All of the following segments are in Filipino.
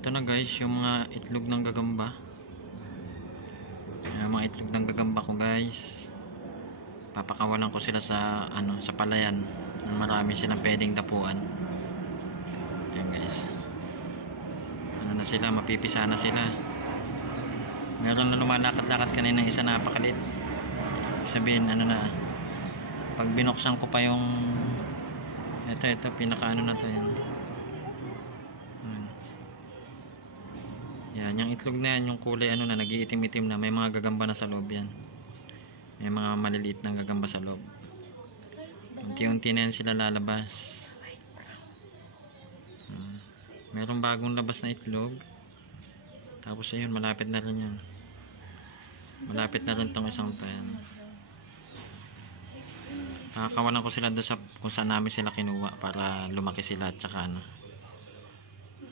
Ito na guys, yung mga itlog ng gagamba. Yung mga itlog ng gagamba ko guys. Papakawalan ko sila sa sa palayan. Marami silang pwedeng tapuan. Ayan guys. Na sila, mapipisa na sila. Meron na lumalakad-lakad kanina isa, napakalit. Sabihin na pag binuksan ko pa yung ito pinaka na to yan. Yan, yung itlog na yan, yung kulay nagiitim-itim na, may mga gagamba na sa loob yan. May mga maliliit na gagamba sa loob. Unti-unti na yan sila lalabas. Merong bagong labas na itlog. Tapos ayun, malapit na rin yun. Malapit na rin tong isang tayan. Nakakawalan ko sila doon sa kung saan namin sila kinuha para lumaki sila at saka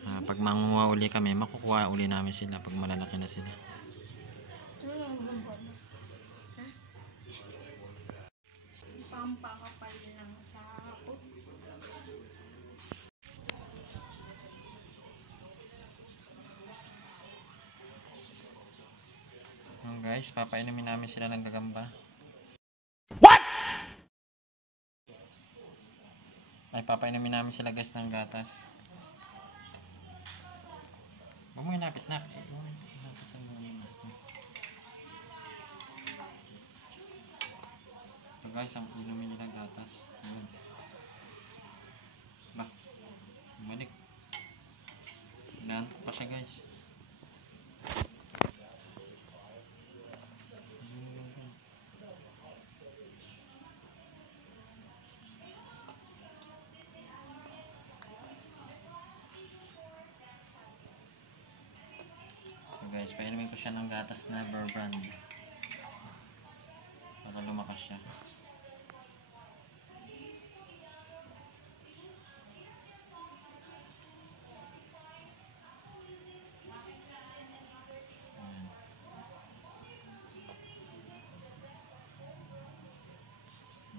pag manguha uli kami, makukuha uli namin sila pag malalaki na sila. Pampakapal ng sapot. Guys, papainumin namin sila ng gagamba. What? Ay, papainumin namin sila guys ng gatas. Huwag mo inapit-napit. So guys, ang inumin nila gatas. Ba, bumalik. Inaantok pa siya guys. Guys, painumin ko siya ng gatas na Bear Brand para lumakas siya.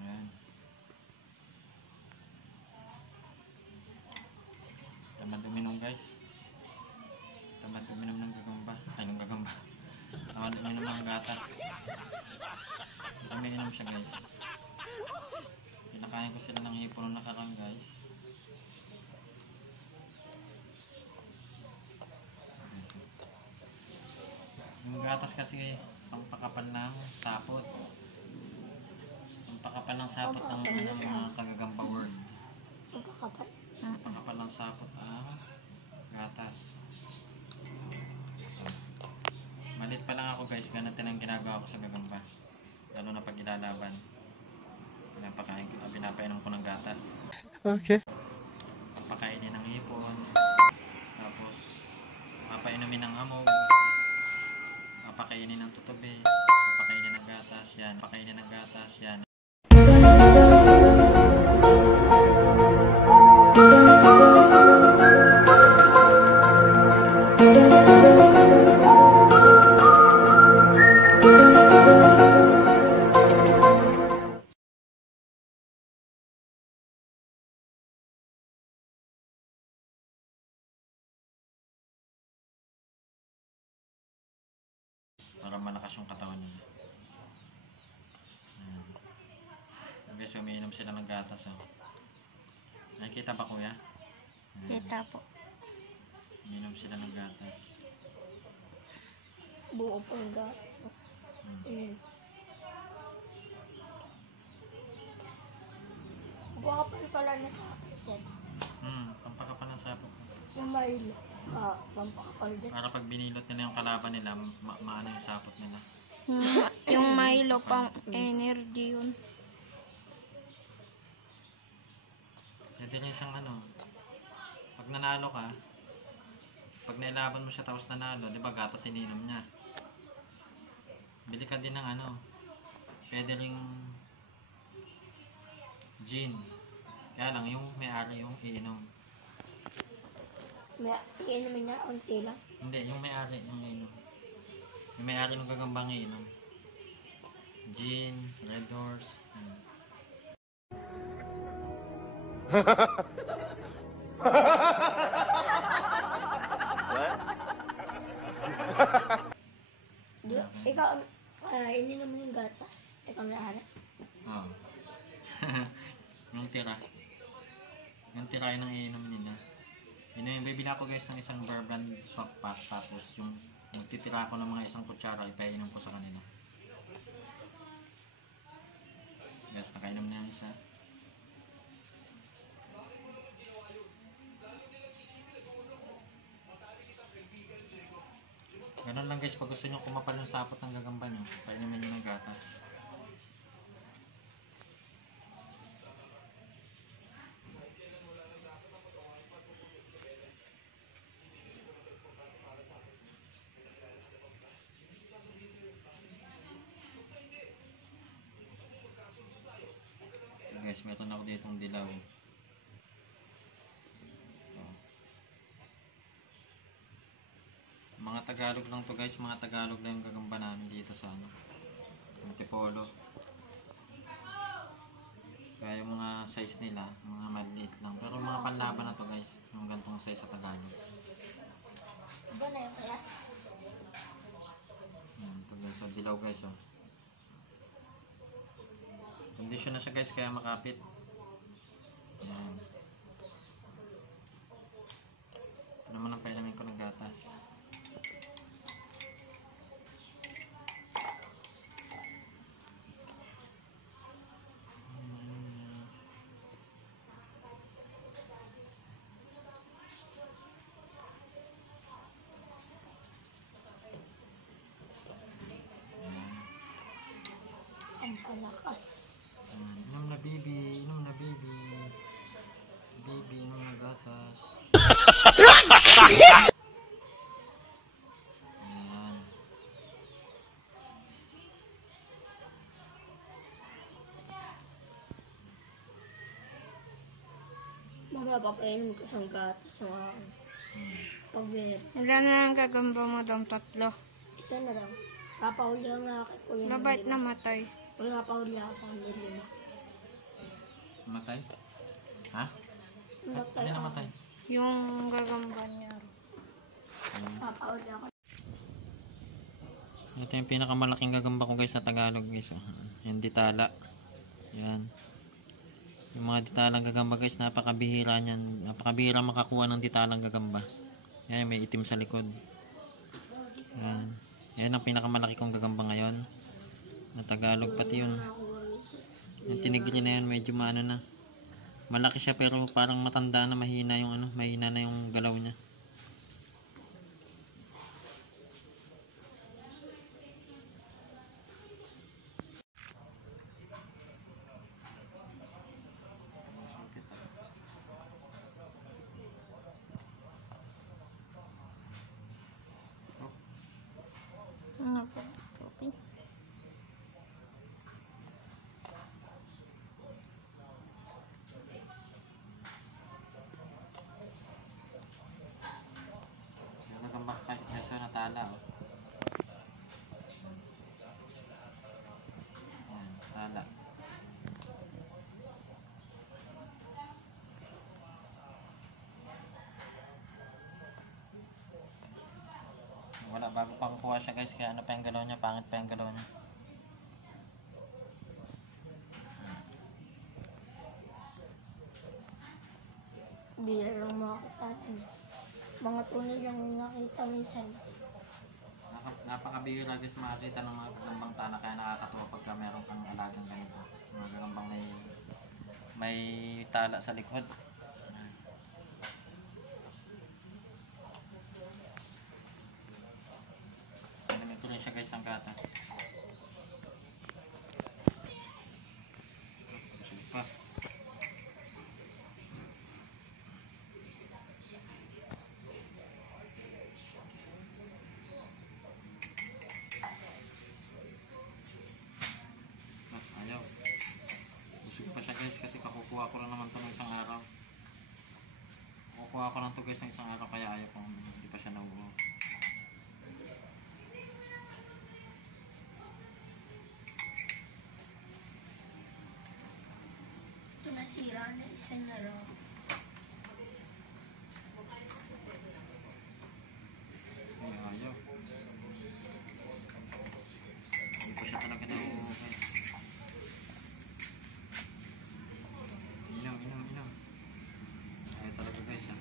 Ayan. Tamad uminom guys. Tamad uminom ng gagamba. Ay, ng gagamba. Tamad uminom ng gatas. Uminom siya guys. Pinakain ko sila ng hipon nung nakarang guys. Yung gatas kasi pampakapal ng sapot. Pampakapal ng sapot ng mga kagagamba word. Pampakapal ng sapot ang gatas. Malit pa lang ako guys, ganito ang ginagawa ko sa gagamba. Lalo na pag ilalaban. Pinapainom ko ng gatas. Okay. Papakainin ng hipon. Tapos papainumin ng hamog. Papakainin ng tutubi. Papakainin ng gatas. Yan. Papakainin ng gatas. Yan. Para malakas yung katawan nila. Guys, umiinom sila ng gatas. Nakikita ba kuya? Kita po. Umiinom sila ng gatas. Buo po yung gatas. Buwapal pala na sapot. Pampakapal ng sapot. Yung mailo. Pampakapal din. Para pag binilot nila yung kalaban nila, maano yung sapot nila. Yung Milo pang energy yun. Pwede rin siyang pag nanalo ka, pag nailaban mo siya tapos nanalo, di ba gatas ininom niya. Bili ka din ng pwede ring gin. Kaya lang yung may-ari yung iinom. Iinumin niya, unti lang. Hindi, yung may-ari yung iinom. Yung may-ari ng gagambang iinom. Gin, Red Horse. What? Bibili ako guys ng isang Bear Brand swap pack, tapos yung magtitira ako ng mga isang kutsara, ipainom ko sa kanila. Guys, nakainom na yung isa. Ganun lang guys, pag gusto nyo kumapal yung sapot ng gagamba nyo, painumin nyo ng gatas. So guys, meron ako ditong dilaw. Mga Tagalog lang to guys, mga Tagalog lang yung gagamba namin dito sa ano, Antipolo. Kaya yung mga size nila, mga maliit lang. Pero mga panlaban na to guys, yung gantong size sa Tagalog. Iba na yung kaya. Ito guys, so dilaw guys oh. Condition na siya guys, kaya makapit. Ayan. Ito naman ang pailamin ko ng gatas. Ang palakas. Inom na baby, inom na baby. Baby, inom na gatas. Ayan. Mamaya papainin ko sa gatas mga pag-bear. Ilan na ang gagamba mo daw? 3. Isa na lang. Papahuli nga kay Kuya ng Mabait 5. namatay. Kuya papahuli ako ng 5. Namatay? Ha? Namatay Hindi ako. namatay. Yung gagamba niya. Papahuli ako. Ito yung pinakamalaking gagamba ko guys sa Tagalog guys. Yung ditala. Yan. Yung mga ditalang gagamba guys, napakabihira niyan. Napakabihira makakuha ng ditalang gagamba. Yan, may itim sa likod. Yan. Yan ang pinakamalaki kong gagamba ngayon. Na Tagalog pati yun. Yung tinigri na yun, medyo maano na. Malaki siya pero parang matanda na, mahina yung ano, mahina na yung galaw niya. Ano po? Okay. Yung gagamba kasi natala oh. Yan, tala. Wala, bago pa kukuha siya guys, kaya ano pa yung galaw niya, pangit pa yung galaw niya. Bira lang makakita. Mga tunay lang yung nakita minsan. Napakabihira guys makakita ng mga gagambang tana, kaya nakakatuwa pagka meron kang alagang ganito. Mga gagambang may tala sa likod. Ano ko rin siya guys ang gatas. Pa. Ayaw. Busog pa siya guys kasi kakukuha ko lang naman ito ng isang araw. Kukuha ko lang ito guys ng isang araw, kaya ayaw ko, hindi pa siya nauuwi. Ito nasira na isa na lang. Ayaw. Hindi pa siya talaga nauuwi. Inom. Ayaw talaga guys ha.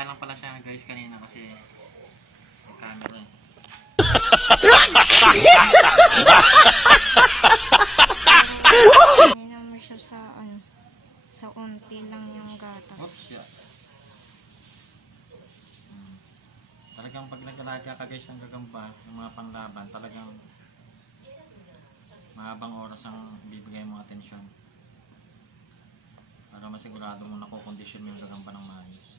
Nahiya lang pala siya guys kanina kasi may camera eh. Ininom mo siya sa sa unti lang yung gatas. Oops, yeah. Talagang pag nag-alaga ka guys ng gagamba, yung mga panglaban, talagang mahabang oras ang bibigay mong atensyon para masigurado mo nakukondisyon mo yung gagamba ng maayos.